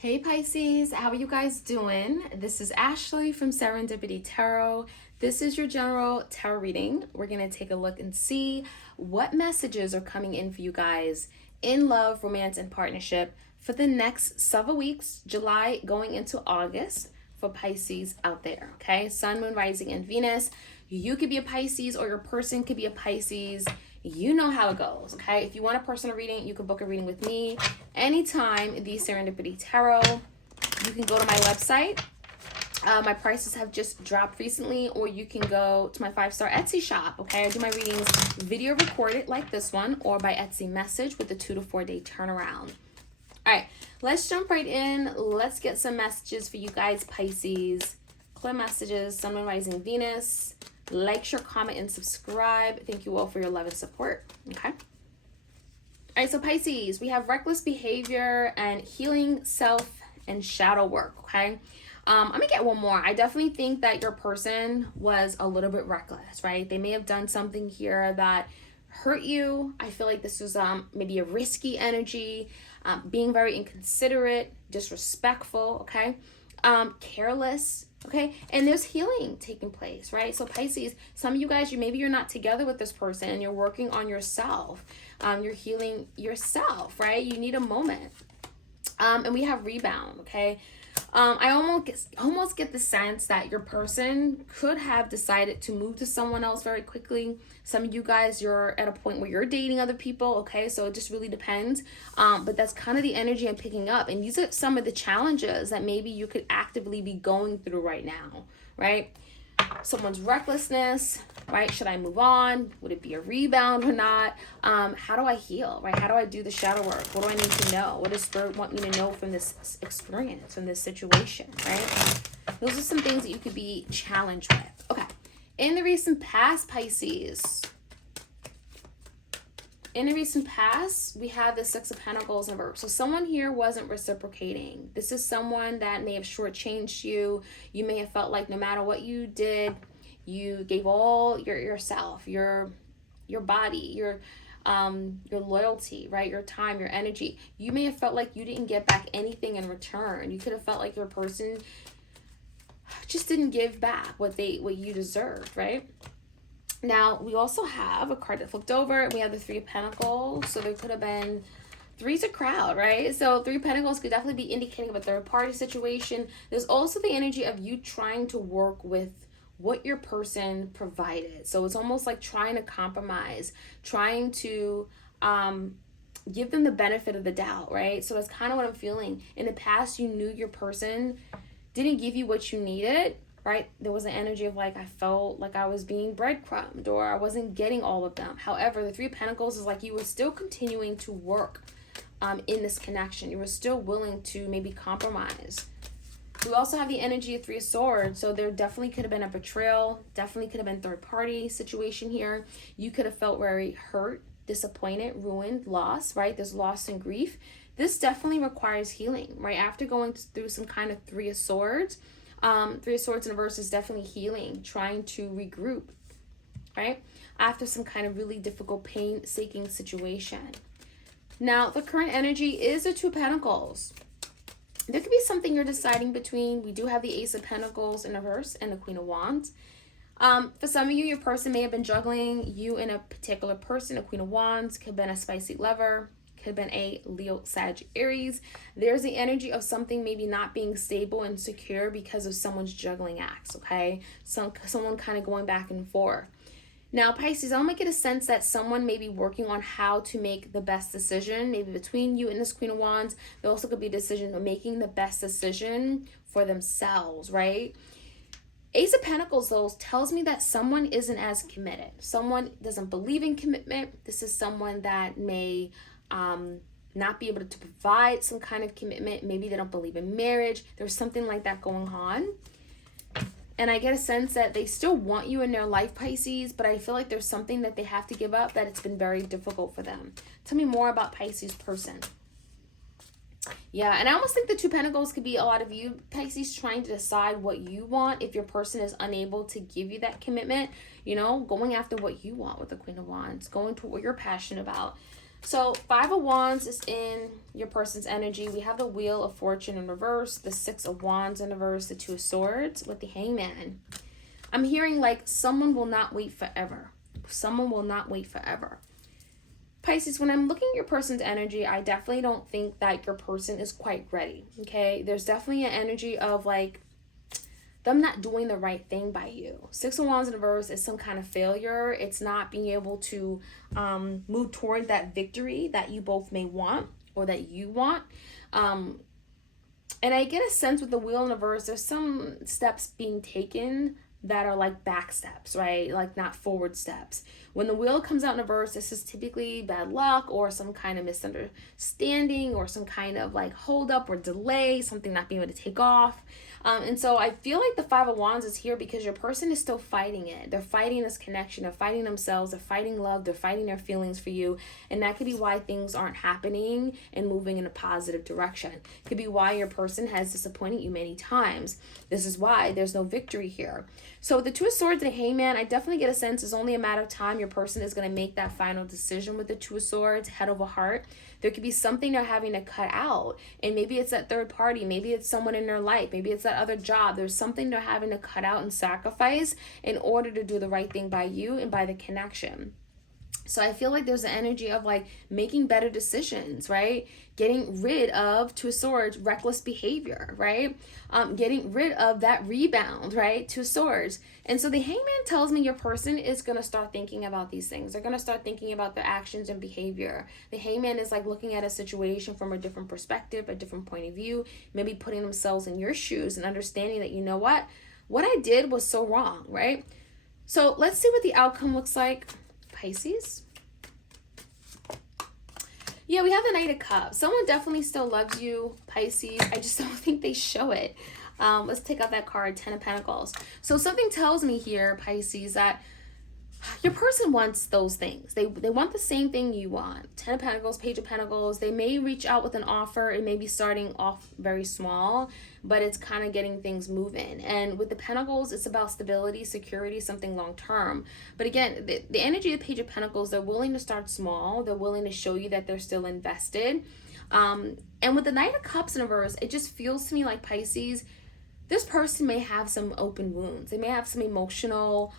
Hey Pisces, how are you guys doing? This is Ashley from Serendipity Tarot. This is your general tarot reading. We're going to take a look and see what messages are coming in for you guys in love, romance, and partnership for the next several weeks, July going into August for Pisces out there, okay? Sun, Moon, Rising, and Venus. You could be a Pisces or your person could be a Pisces. You know how it goes, okay? If you want a personal reading, you can book a reading with me anytime. The Serendipity Tarot. You can go to my website. My prices have just dropped recently, or you can go to my 5-star Etsy shop, okay? I do my readings video recorded like this one, or by Etsy message with a 2 to 4 day turnaround. All right, let's jump right in. Let's get some messages for you guys, Pisces. Clear messages, Sun, Moon, Rising, Venus. Like, share, comment, and subscribe. Thank you all for your love and support. Okay. All right, so Pisces, we have reckless behavior and healing self and shadow work. Okay. I'm gonna get one more. I definitely think that your person was a little bit reckless, right? They may have done something here that hurt you. I feel like this was maybe a risky energy, being very inconsiderate, disrespectful. Okay. Careless. Okay, and there's healing taking place, right? So Pisces, some of you guys, maybe you're not together with this person and you're working on yourself. You're healing yourself, right? You need a moment. And we have rebound, okay? I almost get the sense that your person could have decided to move to someone else very quickly. Some of you guys, you're at a point where you're dating other people, okay? So it just really depends. But that's kind of the energy I'm picking up. And these are some of the challenges that maybe you could actively be going through right now, right? Someone's recklessness, right? Should I move on? Would it be a rebound or not? How do I heal, right? How do I do the shadow work? What do I need to know? What does Spirit want me to know from this experience, from this situation, right? Those are some things that you could be challenged with. Okay. In the recent past, Pisces, in the recent past, we have the Six of Pentacles in reverse. So someone here wasn't reciprocating. This is someone that may have shortchanged you. You may have felt like no matter what you did, you gave all yourself, your body, your loyalty, right? Your time, your energy. You may have felt like you didn't get back anything in return. You could have felt like your person just didn't give back what you deserved, right? Now, we also have a card that flipped over. We have the Three of Pentacles. So there could have been three's a crowd, right? So Three of Pentacles could definitely be indicating a third party situation. There's also the energy of you trying to work with what your person provided. So it's almost like trying to compromise, trying to give them the benefit of the doubt, right? So that's kind of what I'm feeling. In the past, you knew your person didn't give you what you needed, right? There was an energy of like, I felt like I was being breadcrumbed or I wasn't getting all of them. However, the Three of Pentacles is like you were still continuing to work in this connection. You were still willing to maybe compromise. We also have the energy of Three of Swords. So there definitely could have been a betrayal, definitely could have been third party situation here. You could have felt very hurt, disappointed, ruined, lost, right? There's loss and grief. This definitely requires healing, right? After going through some kind of Three of Swords, Three of Swords in reverse is definitely healing, trying to regroup, right? After some kind of really difficult pain-seeking situation. Now, the current energy is the Two of Pentacles. There could be something you're deciding between. We do have the Ace of Pentacles in reverse and the Queen of Wands. For some of you, your person may have been juggling you and a particular person. A Queen of Wands could have been a spicy lover, could have been a Leo, Sag, Aries. There's the energy of something maybe not being stable and secure because of someone's juggling acts, okay? Someone kind of going back and forth. Now, Pisces, I'll make it a sense that someone may be working on how to make the best decision, maybe between you and this Queen of Wands. There also could be a decision of making the best decision for themselves, right? Ace of Pentacles, though, tells me that someone isn't as committed. Someone doesn't believe in commitment. This is someone that may not be able to provide some kind of commitment. Maybe they don't believe in marriage. There's something like that going on. And I get a sense that they still want you in their life, Pisces, but I feel like there's something that they have to give up, that it's been very difficult for them. Tell me more about Pisces person. Yeah, and I almost think the Two Pentacles could be a lot of you, Pisces, trying to decide what you want. If your person is unable to give you that commitment, you know, going after what you want with the Queen of Wands, going to what you're passionate about. So 5 of Wands is in your person's energy. We have the Wheel of Fortune in reverse, the 6 of Wands in reverse, the 2 of Swords with the Hangman. I'm hearing like someone will not wait forever. Someone will not wait forever. Pisces, when I'm looking at your person's energy, I definitely don't think that your person is quite ready, okay? There's definitely an energy of like them not doing the right thing by you. 6 of Wands in reverse is some kind of failure. It's not being able to move toward that victory that you both may want or that you want. And I get a sense with the Wheel in reverse, there's some steps being taken that are like back steps, right? Like not forward steps. When the Wheel comes out in reverse, this is typically bad luck or some kind of misunderstanding or some kind of like hold up or delay, something not being able to take off. And so I feel like the 5 of Wands is here because your person is still fighting it. They're fighting this connection. They're fighting themselves. They're fighting love. They're fighting their feelings for you. And that could be why things aren't happening and moving in a positive direction. Could be why your person has disappointed you many times. This is why there's no victory here. So with the 2 of Swords and the Hangman, I definitely get a sense it's only a matter of time your person is going to make that final decision with the 2 of Swords, head over heart. There could be something they're having to cut out. And maybe it's that third party. Maybe it's someone in their life. Maybe it's that other job. There's something they're having to cut out and sacrifice in order to do the right thing by you and by the connection. So I feel like there's an energy of like making better decisions, right? Getting rid of 2 of Swords, reckless behavior, right? Getting rid of that rebound, right? 2 of Swords. And so the Hangman tells me your person is going to start thinking about these things. They're going to start thinking about their actions and behavior. The Hangman is like looking at a situation from a different perspective, a different point of view, maybe putting themselves in your shoes and understanding that, you know what I did was so wrong, right? So let's see what the outcome looks like. Pisces. Yeah, we have the Knight of Cups. Someone definitely still loves you, Pisces. I just don't think they show it. Let's take out that card, 10 of Pentacles. So something tells me here, Pisces, that your person wants those things. They want the same thing you want. 10 of Pentacles, Page of Pentacles. They may reach out with an offer. It may be starting off very small, but it's kind of getting things moving. And with the Pentacles, it's about stability, security, something long term. But again, the energy of the Page of Pentacles, they're willing to start small. They're willing to show you that they're still invested. And with the Knight of Cups in reverse, it just feels to me like, Pisces, this person may have some open wounds. They may have some emotional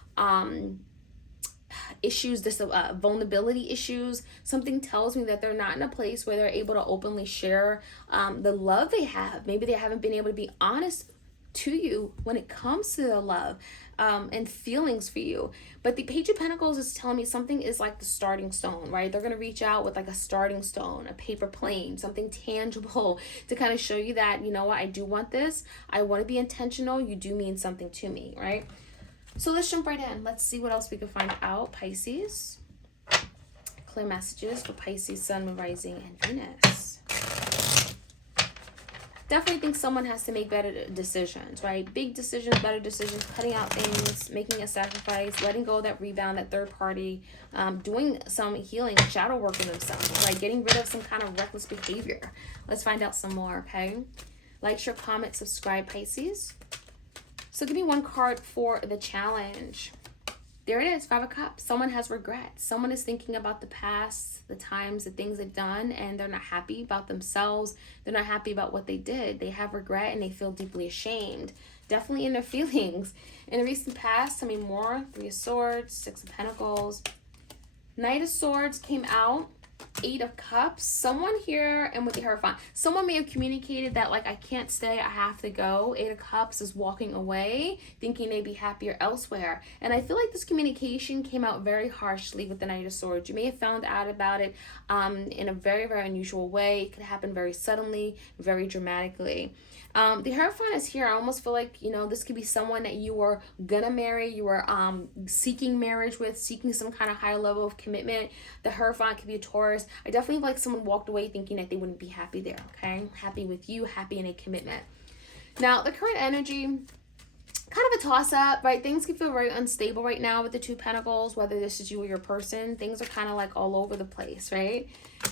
issues, this vulnerability issues. Something tells me that they're not in a place where they're able to openly share the love they have. Maybe they haven't been able to be honest to you when it comes to their love and feelings for you. But the Page of Pentacles is telling me something is like the starting stone, right? They're going to reach out with like a starting stone, a paper plane, something tangible to kind of show you that, you know what, I do want this. I want to be intentional. You do mean something to me, right? So let's jump right in. Let's see what else we can find out. Pisces. Clear messages for Pisces, Sun, Moon, Rising, and Venus. Definitely think someone has to make better decisions, right? Big decisions, better decisions, cutting out things, making a sacrifice, letting go of that rebound, that third party, doing some healing, shadow work on themselves, right? Getting rid of some kind of reckless behavior. Let's find out some more, okay? Like, share, comment, subscribe, Pisces. So give me one card for the challenge. There it is, 5 of Cups. Someone has regret. Someone is thinking about the past, the times, the things they've done, and they're not happy about themselves. They're not happy about what they did. They have regret and they feel deeply ashamed. Definitely in their feelings. In the recent past, tell me more. 3 of Swords, 6 of Pentacles. Knight of Swords came out. 8 of Cups. Someone here, and with the Hierophant, someone may have communicated that like, I can't stay, I have to go. 8 of Cups is walking away, thinking they'd be happier elsewhere. And I feel like this communication came out very harshly with the Knight of Swords. You may have found out about it in a very, very unusual way. It could happen very suddenly, very dramatically. The Hierophant is here. I almost feel like, you know, this could be someone that you were gonna marry, you were seeking marriage with, seeking some kind of high level of commitment. The Hierophant could be a Taurus. I definitely feel like someone walked away thinking that they wouldn't be happy there, okay? Happy with you, happy in a commitment. Now, the current energy, kind of a toss-up, right? Things can feel very unstable right now with the 2 Pentacles, whether this is you or your person. Things are kind of like all over the place, right?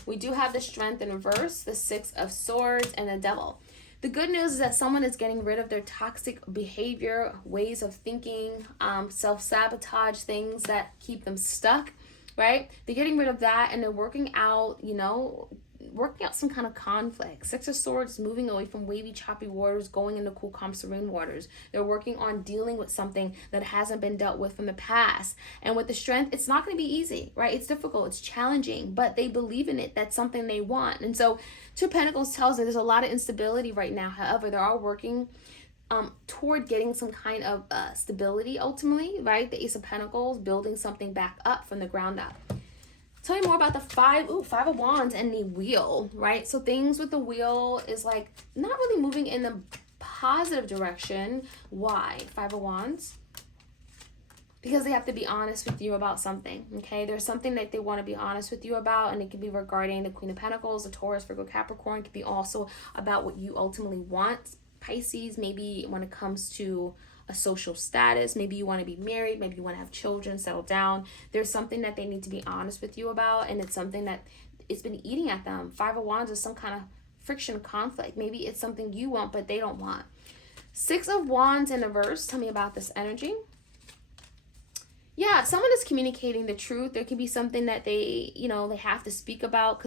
We do have the Strength in reverse, the 6 of Swords, and the Devil. The good news is that someone is getting rid of their toxic behavior, ways of thinking, self-sabotage, things that keep them stuck, right? They're getting rid of that, and they're working out, working out some kind of conflict. Six of Swords, moving away from wavy, choppy waters, going into cool, calm, serene waters. They're working on dealing with something that hasn't been dealt with from the past. And with the Strength, it's not going to be easy, right? It's difficult, it's challenging, but they believe in it. That's something they want. And so Two of Pentacles tells us there's a lot of instability right now. However, they are working toward getting some kind of stability ultimately, right? The Ace of Pentacles, building something back up from the ground up. Tell me more about the Five of Wands and the Wheel, right? So things with the Wheel is like not really moving in the positive direction. Why? Five of Wands. Because they have to be honest with you about something, okay? There's something that they want to be honest with you about, and it could be regarding the Queen of Pentacles, the Taurus, Virgo, Capricorn. It could be also about what you ultimately want. Pisces, maybe when it comes to a social status, maybe you want to be married, maybe you want to have children, settle down. There's something that they need to be honest with you about, and it's something that it's been eating at them. Five of Wands is some kind of friction, conflict. Maybe it's something you want, but they don't want. Six of Wands in reverse. Tell me about this energy. Yeah, if someone is communicating the truth, there could be something that they have to speak about.